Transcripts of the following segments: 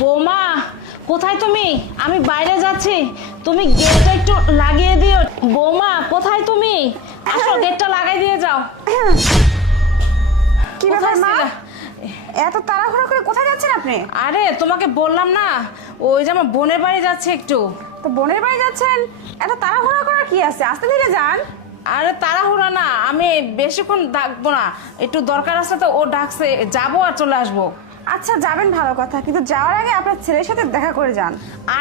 বৌমা, কোথায় তুমি? আমি বাইরে যাচ্ছি, তুমি গেটটা একটু লাগিয়ে দিও। বৌমা, কোথায় তুমি? আসো, গেটটা লাগাই দিয়ে যাও। কি ব্যাপার কোথায় মা? ছিলা? এত তাড়াহুড়ো করে কোথায় যাচ্ছেন আপনি? আরে তোমাকে বললাম না, ওই যে আমার বোনের বাড়ি যাচ্ছে একটু। তো বোনের বাড়ি যাচ্ছেন, এত তাড়াহুড়ো করার কি আছে? আস্তে ধীরে যান। আরে তাড়াহুড়া না, আমি বেশিক্ষণ ডাকবো না, একটু দরকার আছে তো, ও ডাকছে, যাবো আর চলে আসবো। আচ্ছা যাবেন, ভালো কথা, কিন্তু যাওয়ার আগে আপনার ছেলের সাথে দেখা করে যান।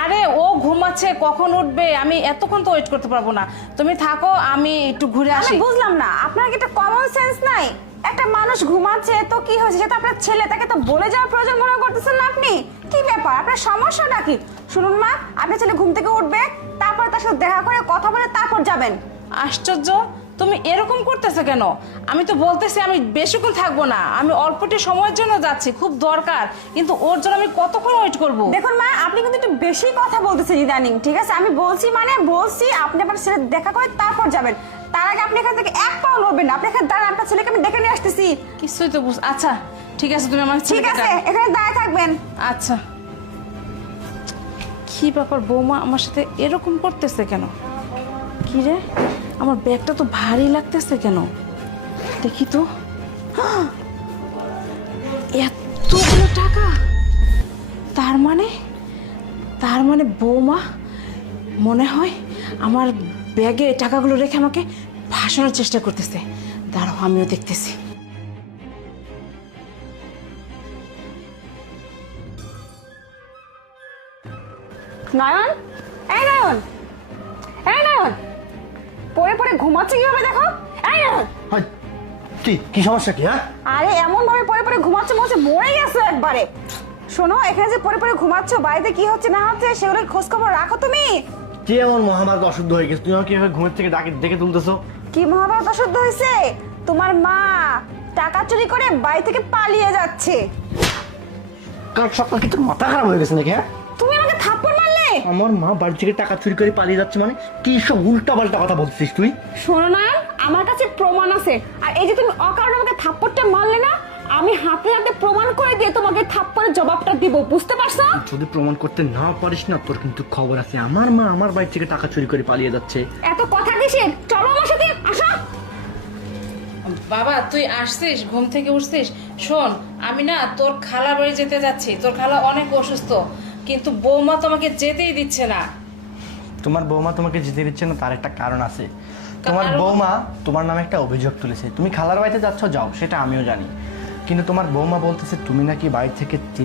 আরে ও ঘুমাচ্ছে, কখন উঠবে? আমি এতক্ষণ তো ওয়েট করতে পারবো না, তুমি থাকো, আমি একটু ঘুরে আমি আসি। বুঝলাম না, আপনার কি একটা কমন সেন্স নাই? একটা মানুষ ঘুমাচ্ছে তো কি হয়েছে, সেটা আপনার ছেলে, তাকে তো বলে যাওয়ার প্রয়োজন মনে করতেছেন না আপনি? কি ব্যাপার, আপনার সমস্যাটা কি? শুনুন মা, আপনার ছেলে ঘুম থেকে উঠবে, তারপর তার সাথে দেখা করে কথা বলে তারপর যাবেন। আশ্চর্য, তুমি এরকম করতেছো কেন? আমি তো বলতেছি আমি বেশিক্ষণ থাকবো না, আমি অল্পটি সময়ের জন্য যাচ্ছি, খুব দরকার, কিন্তু ওর জন্য আমি কতক্ষণ ওয়েট করব? দেখুন মা, আপনি কিন্তু একটু বেশি কথা বলতেছেন ইদানিং, ঠিক আছে? আমি বলছি মানে বলছি, আপনি আপনার ছেলে দেখা করে তারপর যাবেন। তার আগে আপনি এখান থেকে এক পাও লড়বেন না। আপনি এখানে দাঁড়ান, আপনার ছেলেকে আমি ডেকে নিয়ে আসতেছি। কিছুই তো আচ্ছা ঠিক আছে, তুমি আমার ঠিক ছেলেকে আছে, ডাকো। এখানে দাঁড়িয়ে থাকবেন। আচ্ছা, কি ব্যাপার, বৌমা আমার সাথে এরকম করতেছে কেন? কি রে, আমার ব্যাগটা তো ভারী লাগতেছে কেন? দেখি তো, এতগুলো টাকা! তার মানে বৌমা মনে হয় আমার ব্যাগে টাকাগুলো রেখে আমাকে ভাসানোর চেষ্টা করতেছে। দাঁড়াও, আমিও দেখতেছি। নয়ন, এই নয়ন, এই নয়ন, পড়ে পড়ে ঘুমাচ্ছে কিভাবে দেখো। এই নয়ন, কি সমস্যা কি? হ্যাঁ, আরে এমন ভাবে পড়ে পড়ে ঘুমাচ্ছে মনে হচ্ছে মরে গেছো একবারে। শোনো, এখানে যে পড়ে পড়ে ঘুমাচ্ছ, বাড়িতে কি হচ্ছে না হচ্ছে সেগুলো খোঁজ খবর রাখো তুমি। কি এমন মহামার্গ অশুদ্ধ হয়ে গেছে? তুমি আমাকে কিভাবে ঘুমের থেকে ডেকে তুলতেছো? কি মহাভারত অশুদ্ধ হয়েছে? তোমার মা টাকা চুরি করে বাড়ি থেকে পালিয়ে যাচ্ছে। কারণ সকাল কি তোর মাথা খারাপ হয়ে গেছে নাকি? হ্যাঁ, তুমি আমাকে থাপ্পড় মারলে। আমার মা বাড়ি থেকে টাকা চুরি করে পালিয়ে যাচ্ছে মানে কি সব উল্টা পাল্টা কথা বলছিস তুই? শোনো না, আমার কাছে প্রমাণ আছে, আর এই যে তুমি অকারণে আমাকে থাপ্পড়টা মারলে না, আমি হাতে হাতে প্রমাণ করে দিয়ে তোমাকে থাপ্পড়ের জবাবটা দিব, বুঝতে পারছো? যদি প্রমাণ করতে না পারিস না, তোর কিন্তু খবর আছে। আমার মা আমার বাড়ি থেকে টাকা চুরি করে পালিয়ে যাচ্ছে। এত কথা কিসের? চলো আমার সাথে, আসো। বাবা, তুই আসছিস, ঘুম থেকে উঠছিস? শোন, আমি না তোর খালা বাড়ি যেতে যাচ্ছি, তোর খালা অনেক অসুস্থ, কিন্তু বৌমা তোমাকে যেতেই দিচ্ছে না। তোমার বৌমা তোমাকে যেতে দিচ্ছে না, তার একটা কারণ আছে। তোমার কারণ? বৌমা তোমার নামে একটা অভিযোগ তুলেছে। তুমি খালার বাড়িতে যাচ্ছ, যাও, সেটা আমিও জানি, কিন্তু তোমার বৌমা বলতেছে তুমি নাকি বাড়ি থেকে